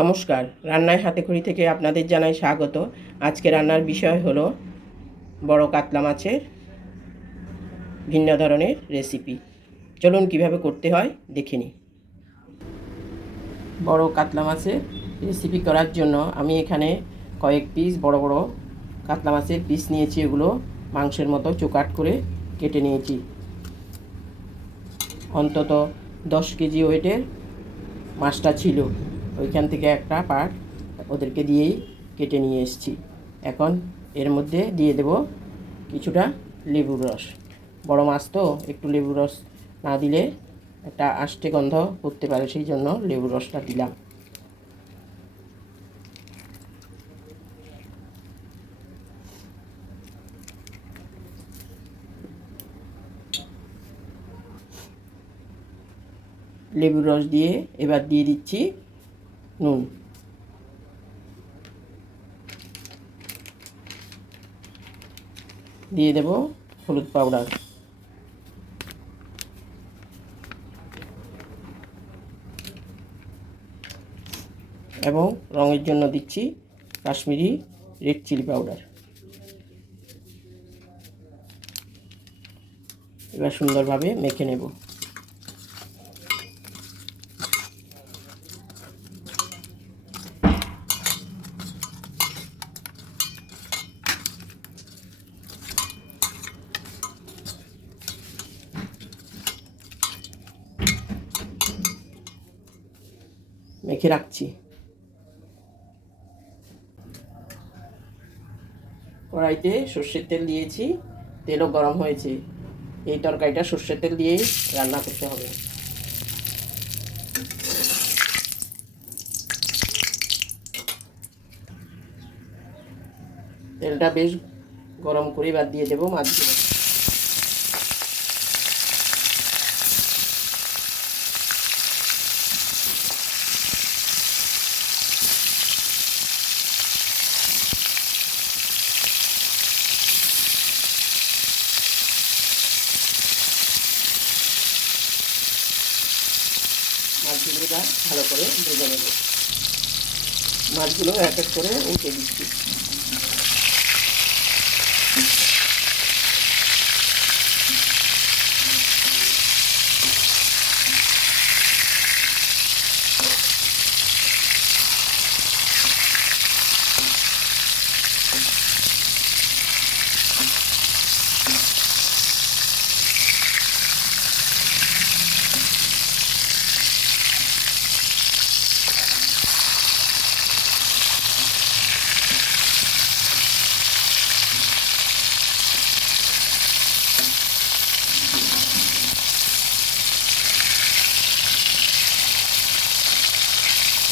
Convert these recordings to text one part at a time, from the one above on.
নমস্কার, রান্নায় হাতেখড়ি থেকে আপনাদের জানাই স্বাগত। আজকে রান্নার বিষয় হলো বড় কাতলা মাছের ভিন্ন ধরনের রেসিপি। চলুন কিভাবে করতে হয় দেখে নিই। বড় কাতলা মাছের রেসিপি করার জন্য আমি এখানে কয়েক পিস বড় বড় কাতলা মাছের পিস নিয়েছি। এগুলো মাংসের মতো চোকাট করে কেটে নিয়েছি। অন্তত 10 কেজি ওয়েটের মাছটা ছিল, ওইখান থেকে একটা পার্ট ওদেরকে দিয়েই কেটে নিয়ে এসেছি। এখন এর মধ্যে দিয়ে দেব কিছুটা লেবুর রস। বড় মাছ তো একটু লেবুর রস না দিলে একটা আষ্টে গন্ধ করতে পারে, সেই জন্য লেবুর রসটা দিলাম। লেবুর রস দিয়ে এবার দিয়ে দিচ্ছি নুন। দিয়ে দেব হলুদ পাউডার, এবং রঙের জন্য দিচ্ছি কাশ্মীরি রেড চিলি পাউডার। এবার সুন্দরভাবে মেখে নেব। মেখে রাখছি। কড়াইতে সর্ষের তেল দিয়েছি, তেলও গরম হয়েছে। এই তরকারিটা সর্ষের তেল দিয়েই রান্না করতে হবে। তেলটা বেশ গরম করে এবার দিয়ে দেবো মাছগুলো। মাছগুলো এবার ভালো করে ভেজে নেব। মাছগুলো এক এক করে উল্টে দিচ্ছি।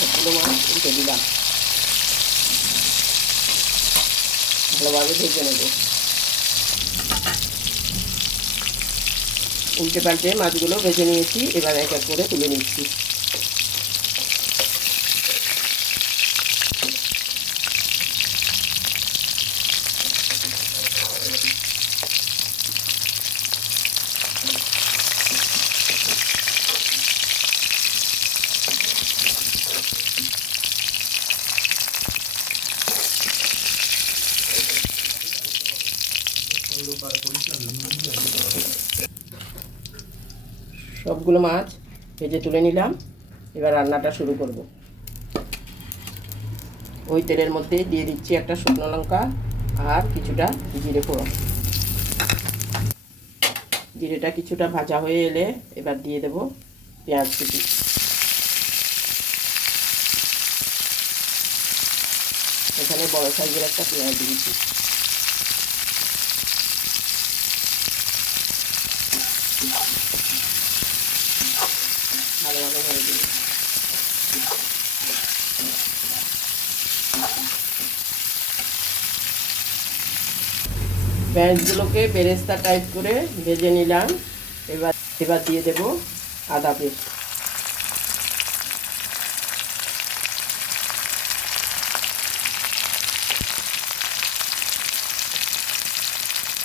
সবগুলো মাছ উল্টে দিলাম, ভালোভাবে ভেজে নেব। উল্টে পাল্টে মাছগুলো ভেজে নিয়েছি, এবার এক এক করে তুলে নিচ্ছি। সবগুলো মাছ ভেজে তুলে নিলাম। এবার রান্নাটা শুরু করব। ওই তেলের মধ্যে দিয়ে দিচ্ছি একটা শুকনো লঙ্কা আর কিছুটা জিরে ফোড়ন। জিরেটা কিছুটা ভাজা হয়ে এলে এবার দিয়ে দেব পেঁয়াজ কুচি। এখানে বড় সাইজের একটা পেঁয়াজ দিয়েছি। ভালোভাবে ভেজে দেব। পেঁয়াজগুলোকে বেরেস্তা টাইপ করে ভেজে নিলাম। এবার দিয়ে দেব আদা পেস্ট।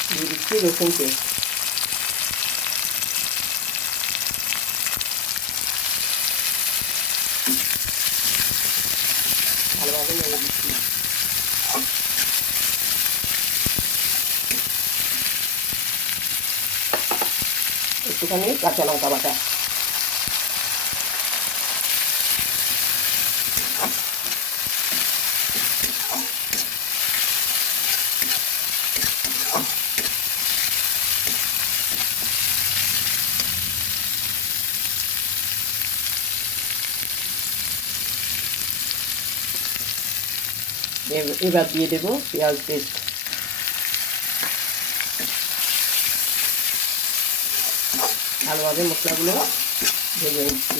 দিয়ে দিচ্ছি রসুন পেস্ট। ভালোভাবে নেড়ে দিচ্ছি। একটুখানি কাঁচা লঙ্কা বাটা, এবার দিয়ে দেবো পেঁয়াজ পেস্ট। ভালোভাবে মশলাগুলো ভেজে নিচ্ছি।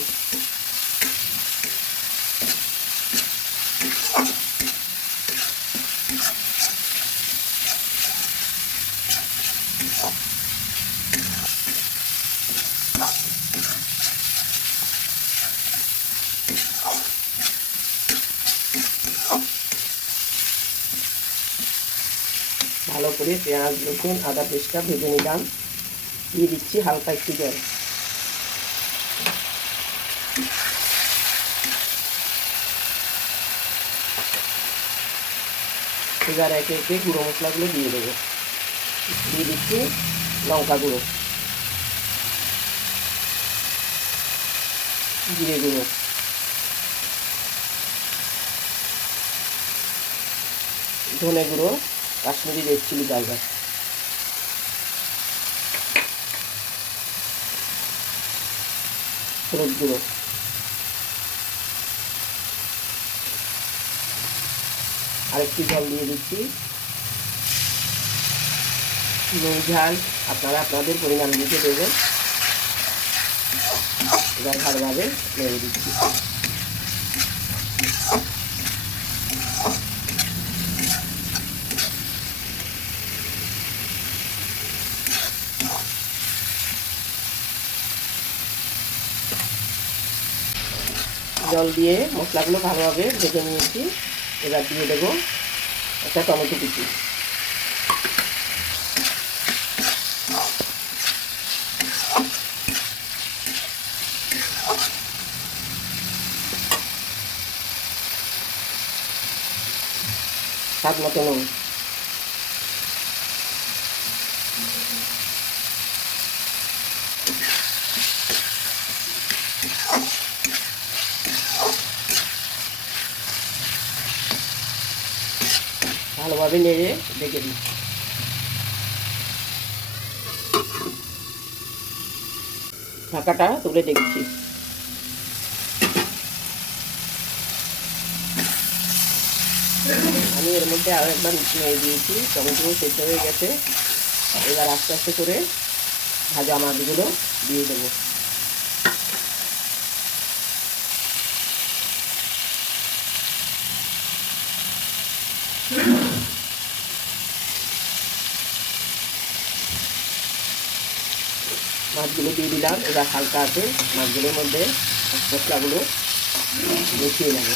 ভালো করে পেঁয়াজ রসুন আদা পেস্টটা ভেজে নিলাম। দিয়ে দিচ্ছি হালকা একটু জল। এবার একে একে গুঁড়ো মশলাগুলো দিয়ে দেবো। দিয়ে দিচ্ছি লঙ্কা গুঁড়ো, জিরে গুঁড়ো, ধনে গুঁড়ো, কাশ্মীরি রেড চিলি পাউডার, হলুদ গুঁড়ো, আরেকটু জল দিয়ে দিচ্ছি। নুন ঝাল আপনারা আপনাদের পরিমাণ বুঝে দেবেন। এবার ভালোভাবে নেড়ে দিচ্ছি। জল দিয়ে মশলাগুলো ভালোভাবে ভেজে নিয়েছি। এবার দিয়ে দেবো একটা টমেটো কুচি। স্বাদ মতো নুন। ভালোভাবে নেড়ে ঢেকে দিই। ঢাকাটা তুলে দেখছি। আমি এর মধ্যে আরও একবার নেড়ে দিয়েছি। টমেটো সেদ্ধ হয়ে গেছে। এবার আস্তে আস্তে করে ভাজা মাছগুলো দিয়ে দেবো। মাছগুলো দিয়ে দিলাম। এবার হালকা আছে মাছগুলোর মধ্যে মশলাগুলো মিশিয়ে নেব।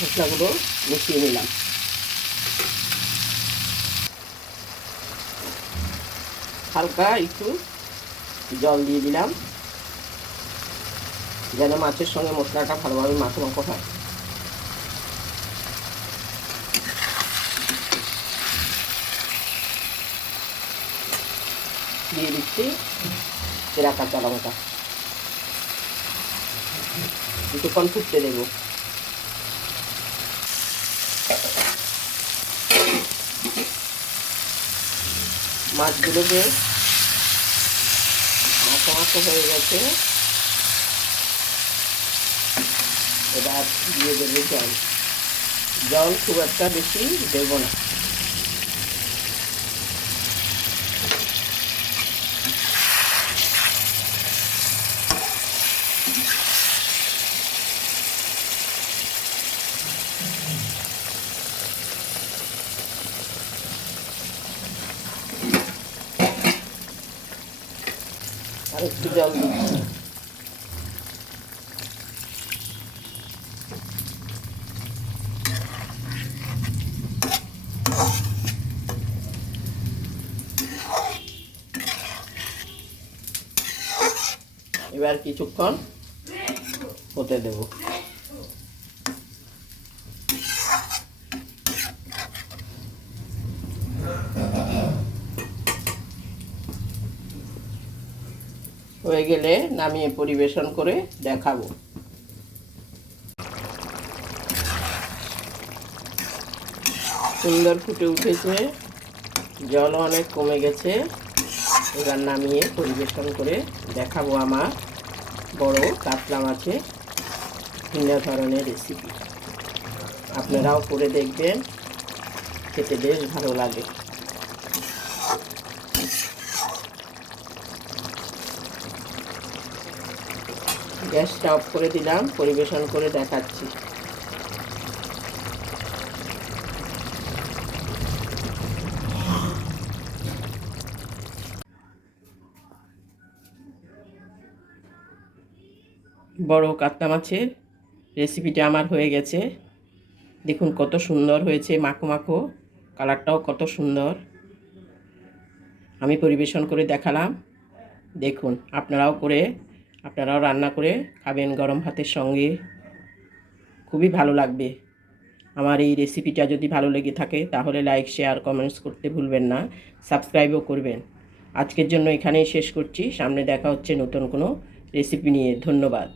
মশলাগুলো মিশিয়ে নিলাম। হালকা একটু জল দিয়ে দিলাম যেন মাছের সঙ্গে মশলাটা ভালোভাবে মাখো হয়। দিয়ে দিচ্ছি চেরা কাঁচা লঙ্কা। কিছুক্ষণ ফুটতে দেব। মাছগুলোকে মাখো হয়ে গেছে। এবার দিয়ে দেবো জল। জল খুব একটা বেশি দেব না। আর একটু জল দিচ্ছি। এবার কিছুক্ষণ হতে দেব। হয়ে গেলে নামিয়ে পরিবেশন করে দেখাবো। সুন্দর ফুটে উঠেছে, জল অনেক কমে গেছে। এবার নামিয়ে পরিবেশন করে দেখাবো আমার বড় কাতলা মাছের ভিন্ন ধরনের রেসিপি। আপনারাও করে দেখবেন, খেতে বেশ ভালো লাগে। গ্যাসটা অফ করে দিলাম, পরিবেশন করে দেখাচ্ছি। বড় কাতলা মাছের রেসিপিটা আমার হয়ে গেছে। দেখুন কত সুন্দর হয়েছে, মাখো মাখো, কালারটাও কত সুন্দর। আমি পরিবেশন করে দেখালাম, দেখুন আপনারাও রান্না করে খাবেন গরম ভাতের সঙ্গে, খুবই ভালো লাগবে। আমার এই রেসিপিটা যদি ভালো লেগে থাকে তাহলে লাইক, শেয়ার, কমেন্টস করতে ভুলবেন না, সাবস্ক্রাইবও করবেন। আজকের জন্য এখানেই শেষ করছি, সামনে দেখা হচ্ছে নতুন কোনো রেসিপি নিয়ে। ধন্যবাদ।